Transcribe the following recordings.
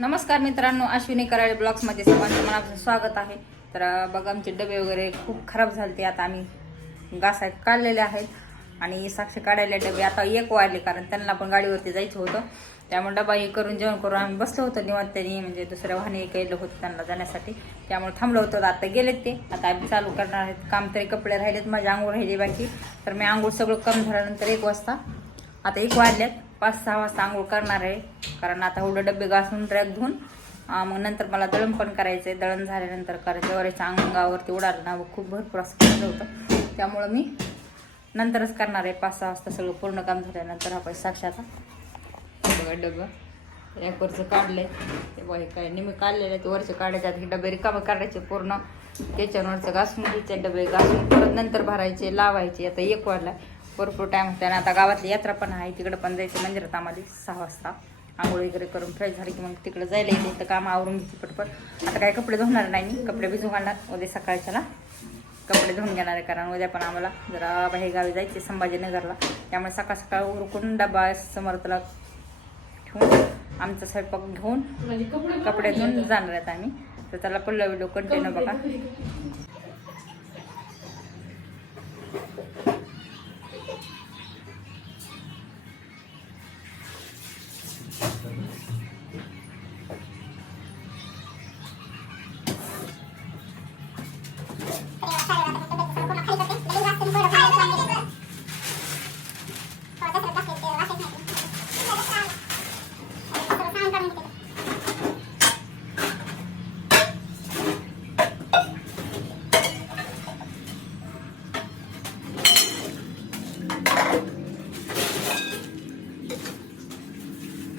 नमस्कार मित्रांनो अश्विनी कराळे ब्लॉग्समध्ये सर्वांचं मनापासून स्वागत आहे. तर बघा आमचे डबे वगैरे खूप खराब झाले ते आता आम्ही गासा काढलेले आहेत आणि साक्ष काढायले डबे. आता एक वाढले कारण त्यांना पण गाडीवरती जायचं होतं. त्यामुळे डबा हे करून जेवण करून आम्ही बसलो होतो निवांत. त्यांनी म्हणजे दुसऱ्या वाहने केलं होतं त्यांना जाण्यासाठी. त्यामुळे थांबलो होतो आता गेलेत ते. आता आम्ही चालू करणार आहेत. काम तरी कपडे राहिलेत माझ्या आंघोळ राहिली बाकी. तर मी आंघोळ सगळं कम झाल्यानंतर एक वाजता आता एक वाजल्यात. पाच सहा वाजता आंघोळ करणार आहे. कारण आता एवढं डबे घासून ट्रॅक धुवून मग नंतर मला दळण पण करायचं आहे दळण झाल्यानंतर करायचं. वरायच्या अंगावरती उडालं ना खूप भरपूर असं केलं होतं. त्यामुळं मी नंतरच करणार आहे. पाच सहा वाजता सगळं पूर्ण काम झाल्यानंतर आपण साक्षाचा बघा डबं. रॅपरचं काढलंय. ते बघा हे काय नेहमी काढलेले ते वरचे काढायचे आता हे डबे रिकामं काढायचे पूर्ण. त्याच्यावरचं घासून घ्यायचे डबे घासून परत नंतर भरायचे लावायचे. आता एक वाजला. भरपूर टाईम होता आणि आता गावातली यात्रा पण आहे. तिकडं पण जायचं मंदिरात आम्हाला सहा वाजता. आंघोळ वगैरे करून फ्रेश झाली की मग तिकडे जायला येते. तर काम आवरून घ्यायची पटपट. आता काय कपडे धुणार नाही मी. कपडे भिजू घालणार उद्या सकाळच्याला. कपडे धुवून घेणार आहे कारण उद्या पण आम्हाला जरा बाहेर गावी जायचे संभाजीनगरला. त्यामुळे सकाळ सकाळ उरकून डबा समर्थला ठेवून आमचा स्वयंपाक घेऊन कपडे धुवून जाणार आहेत आम्ही. तर त्याला पुढला व्हिडिओ कंटिन्यू बघा.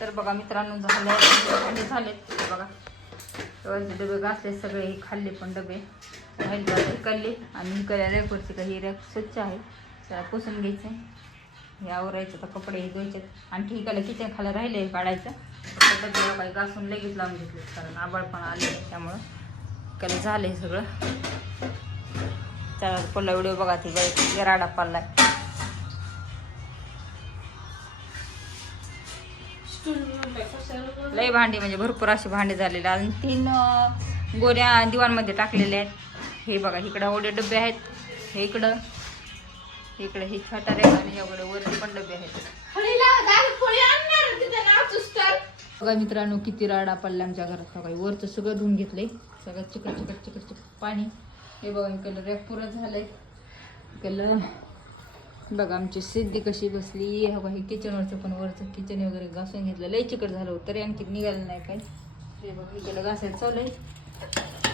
तर बघा मित्रांनो झाले झालेत. बघा. डबे घासले सगळे हे खाल्ले पण डबे. कल्ले तर इकडले आणि इकडल्या रॅकवरची काही रॅक स्वच्छ आहे. त्याला पुसून घ्यायचे. हे आवरायचं तर कपडे हे धुवायचे. आणखी इकडे किचन खाली राहिले काढायचं. तर डबे काही घासून लगेच लावून घेतले. कारण आबाळ पण आले त्यामुळं. इकडे झाले सगळं. त्याला पडला व्हिडिओ बघा ते बाई. राडा आहे लय भांडी म्हणजे भरपूर अशी भांडी झालेले आणि तीन गोऱ्या दिवाणमध्ये टाकलेले आहेत. हे बघा इकडं ओढे डबे आहेत. हे इकडं इकडे हे छटारे आणि एवढे वरती पण डबे आहेत. बघा मित्रांनो किती राडा पडला आमच्या घरात. सकाळी वरचं सगळं धुवून घेतलंय. सगळं चिकट चिकट चिकट चिकट पाणी. हे बघा इकडलं रॅक पुरं झालंय. इकडलं बघा आमची सिद्धी कशी बसली. हे बघा हे किचनवरचं पण वरचं किचन वगैरे घासून घेतलं. लय चिकट झालं होतं तरी आणखी निघालं नाही काय हे बघा इकडं घासायला आहे.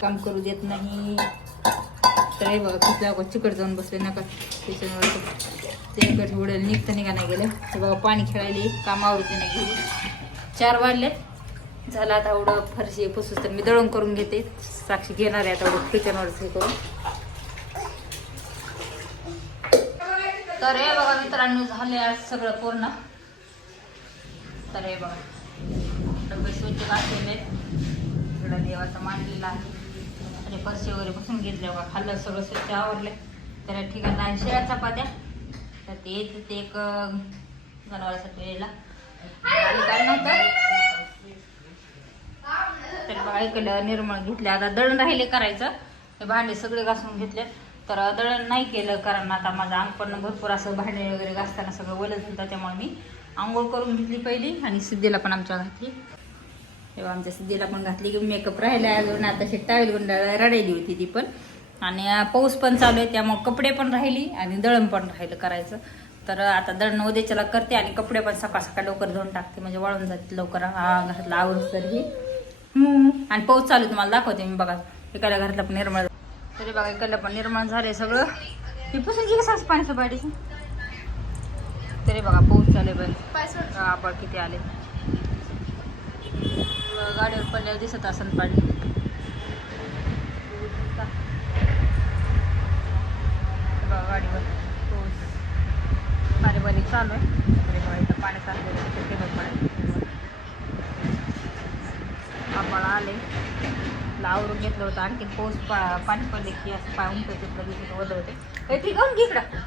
काम करू देत नाही. तर हे बघा कुठल्या बघा चिकट जाऊन बसले नका किचनवरचं ते इकडे उडेल निघता निघा नाही गेलं. हे बघा पाणी खेळायली कामावरती नाही गेली. चार वाढले झालं आता एवढं फरशी पुसूस तर मी दळण करून घेते. साक्षी घेणार आहे आता एवढं किचनवरचं हे करून. तर हे बघा मित्रांनो झाले आज सगळं पूर्ण. तर हे बघा. डबे स्वच्छ घातलेले. इकडं देवाचा मांडलेला आहे. आणि फरशी वगैरे बसून घेतले बघा. खाल्लं सगळं स्वच्छ आवडले तर ठिकाण आहे आहे शेळ्या चपात्या. तर ते येते ते एक जनावरासाठी वेळेला आणि काय नव्हतं तर बघा इकडं निर्मळ घेतले. आता दळण राहिले करायचं. हे भांडे सगळे घासून घेतले तर दळण नाही केलं कारण आता माझं अंग पण भरपूर असं भांडे वगैरे घासताना सगळं ओलं झालं त्यामुळे मी आंघोळ करून घेतली पहिली आणि सिद्धीला पण आमच्या घातली. तेव्हा आमच्या सिद्धीला पण घातली की मेकअप राहिला अजून आता टावेल गुंडाळा रडायली होती ती पण. आणि पाऊस पण चालू आहे त्यामुळे कपडे पण राहिली आणि दळण पण राहिलं करायचं. तर आता दळण उद्याच्याला करते आणि कपडे पण सकाळ सकाळ लवकर धुवून टाकते. म्हणजे वाळून जाते लवकर हा घरातला आवड तरी आणि पाऊस चालू आहे, तुम्हाला दाखवते मी बघा. एखाद्या घरातला पण निर्मळ तरी बघा इकडलं पण निर्माण झालंय सगळं. ती पुसून कसं पाण्याचं बायडीचं तरी बघा पाऊस चालू पण. आपण किती आले. गाडीवर पडल्यावर दिसत असेल पाणी. बघा गाडीवर पाऊस. बारीक बारीक चालू आहे. तरी बघा इथं पाणी साचलेलं आहे, पाणी. आपण आले. आवरून घेतलं होतं. आणखी पाऊस पा पाणी पडले की असं पाहून उमटत लगेच ओलं होते ठीक घेऊन इकडं.